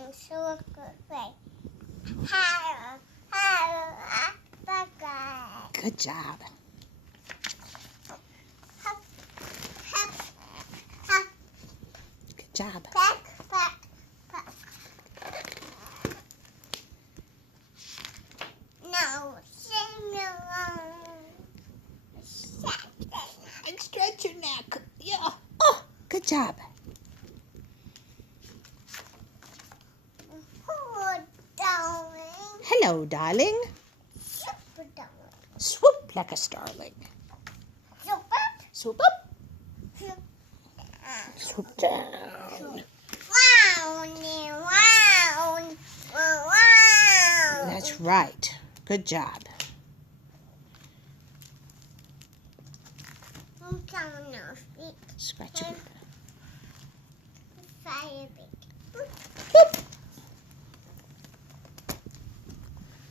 and so great. Good job. Good job. Now, sing along. And stretch your neck. Yeah. Oh, good job. Hello, darling. Super darling. Swoop like a starling. Swoop up. Swoop down. Wow. That's right. Good job. Scratch it.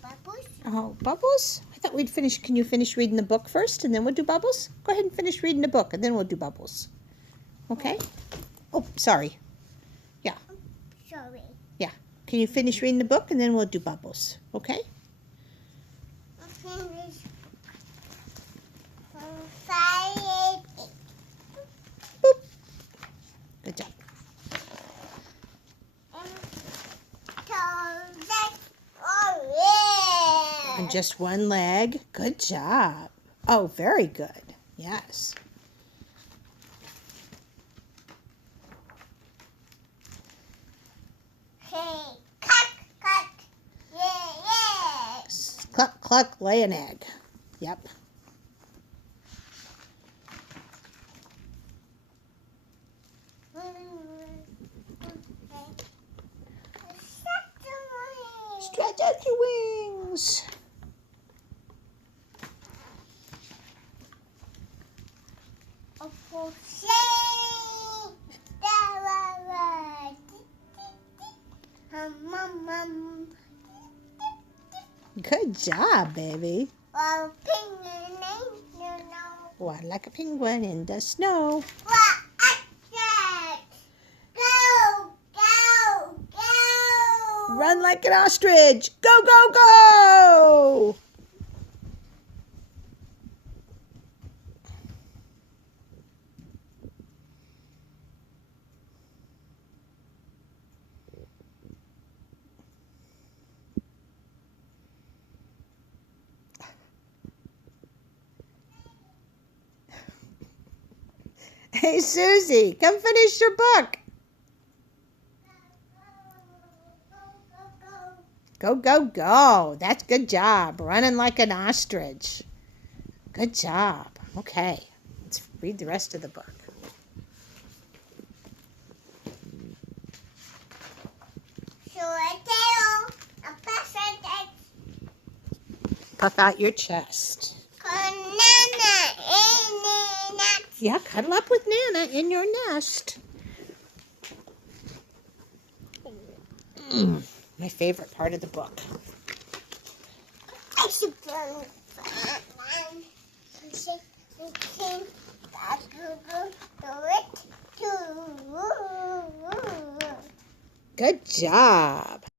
Bubbles? Oh, bubbles? I thought we'd finish. Can you finish reading the book first and then we'll do bubbles? Go ahead and finish reading the book and then we'll do bubbles. Okay? Oh, sorry. Sorry. Yeah. Can you finish reading the book and then we'll do bubbles? Okay? Boop. Good job. And just one leg. Good job. Oh, very good. Yes. Cluck, cluck, lay an egg. Yep. Stretch out your wings. Good job, baby. One like a penguin in the snow. Run like an ostrich. Go, go, go! Hey, Suzie, come finish your book. Go, go, go. That's good job. Running like an ostrich. Good job. Okay, let's read the rest of the book. Puff out your chest. Yeah, cuddle up with Nana in your nest. My favorite part of the book. Good job.